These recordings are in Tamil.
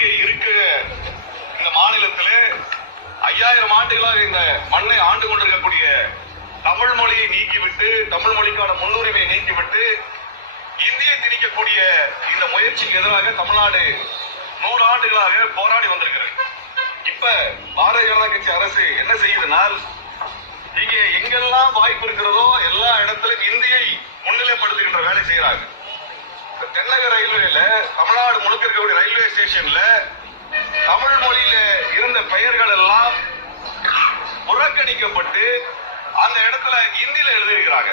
மொழியை இருக்க இந்த மாநிலத்திலே 5000 ஆண்டுகளாக இந்த மண்ணை ஆண்டு கொண்டிருக்கக்கூடிய தமிழ் மொழியை நீக்கிவிட்டு, தமிழ் மொழிக்கான முன்னுரிமையை நீக்கிவிட்டு இந்தியை திணிக்கக்கூடிய இந்த முயற்சிக்கு எதிராக தமிழ்நாடு 100 ஆண்டுகளாக போராடி வந்திருக்கிறது. இப்ப பாரதிய ஜனதா கட்சி அரசு என்ன செய்யுதுனால், இங்க எங்கெல்லாம் வாய்ப்பு இருக்கிறதோ எல்லா இடத்திலும் இந்தியை முன்னிலைப்படுத்துகின்ற வேலை செய்யறாங்க. தென்னக ரயில்வேல தமிழ்நாடு முழுக்க இருக்கக்கூடிய ரயில்வே ஸ்டேஷன்ல தமிழ் மொழியில இருந்த பெயர்கள் எல்லாம் புறக்கணிக்கப்பட்டு அந்த இடத்துல இந்தியில எழுதியிருக்கிறாங்க.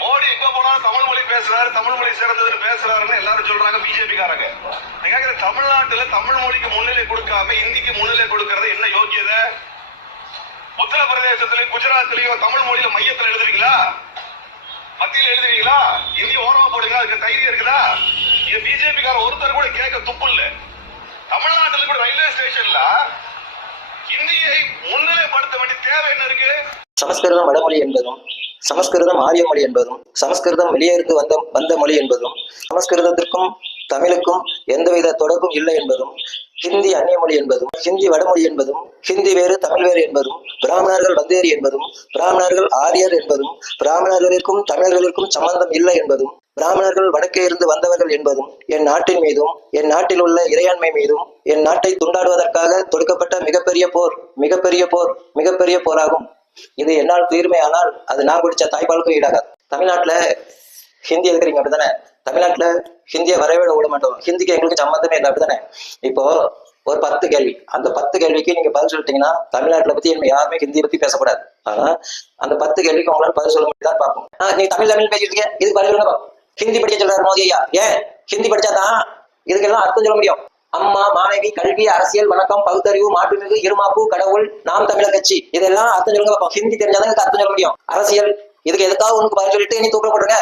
மோடி எங்க போனாலும் தமிழ் மொழி பேசுறாரு, தமிழ் மொழி சிறந்ததுன்னு பேசுறாருன்னு எல்லாரும் சொல்றாங்க பிஜேபி காரங்க. நீங்க தமிழ்நாட்டுல தமிழ் மொழிக்கு முன்னிலை கொடுக்காம இந்திக்கு முன்னிலை கொடுக்கறது என்ன யோகியதை? உத்தரப்பிரதேசத்திலையும் குஜராத்லயும் தமிழ் மொழியில மையத்தில் எழுதுவீங்களா? மத்தியில் எழுதுவீங்களா? இந்தி ஓரமா போடுங்க, அதுக்கு தைரியம் இருக்குதா? இங்க பிஜேபி கார ஒருத்தர் கூட கேட்க துப்பு இல்ல. தமிழ்நாட்டில் கூட ரயில்வே ஸ்டேஷன்ல இந்தியை முன்னிலைப்படுத்த வேண்டிய தேவை என்ன இருக்கு? சமஸ்கிருதம் வடமொழி என்பதும், சமஸ்கிருதம் ஆரிய மொழி என்பதும், சமஸ்கிருதம் வெளியேறுக்கு வந்த மொழி என்பதும், சமஸ்கிருதத்திற்கும் தமிழுக்கும் எந்தவித தொடர்பும் இல்லை என்பதும், ஹிந்தி அந்நிய மொழி என்பதும், ஹிந்தி வடமொழி என்பதும், ஹிந்தி வேறு தமிழ் வேறு என்பதும், பிராமணர்கள் வந்தேரி என்பதும், பிராமணர்கள் ஆரியர் என்பதும், பிராமணர்களுக்கும் தமிழர்களுக்கும் சம்பந்தம் இல்லை என்பதும், பிராமணர்கள் வடக்கே இருந்து வந்தவர்கள் என்பதும், என் நாட்டின் மீதும் என் நாட்டில் உள்ள இறையாண்மை மீதும் என் நாட்டை துண்டாடுவதற்காக தொடுக்கப்பட்ட மிகப்பெரிய போராகும். இது என்னால் தீர்மையானால் அது நான் குடிச்ச தாய்ப்பாலுக்கும் ஈடாகாது. தமிழ்நாட்டுல ஹிந்தி எழுதுறீங்க அப்படித்தானே? தமிழ்நாட்டுல ஹிந்தியை வரவே விட மாட்டோம். ஹிந்திக்கு எங்களுக்கு சம்மந்தமே இல்லை அப்படித்தானே? இப்போ ஒரு 10 கேள்வி, அந்த 10 கேள்விக்கு நீங்க பதில் சொல்லிட்டீங்கன்னா தமிழ்நாட்டுல பத்தி என்ன யாருமே ஹிந்தியை பத்தி பேசக்கூடாது. ஆனா அந்த 10 கேள்விக்கு உங்களால பதில் சொல்ல முடியாது பார்ப்போம். நீங்க தமிழ் பேசிட்டு இதுக்கு பதில் சொல்லுங்க. ஹிந்தி படிக்க சொல்றாரு மோடி ஐயா. ஏன் ஹிந்தி படிச்சாதான் இதுக்கெல்லாம் அர்த்தம் சொல்ல முடியும். அம்மா, மாணவி, கல்வி, அரசியல், வணக்கம், பகுத்தறிவு, மாட்டுமிகு, இருமாப்பு, கடவுள், நாம் தமிழர் கட்சி, இதெல்லாம் அர்த்தம் சொல்லுங்க பார்ப்போம். ஹிந்தி தெரிஞ்சாதான் அர்த்தம் சொல்ல முடியும். அரசியல் இதுக்கு எதுக்காக உனக்கு பதில் சொல்லிட்டு நீ தூக்கப்பட்டுருங்க.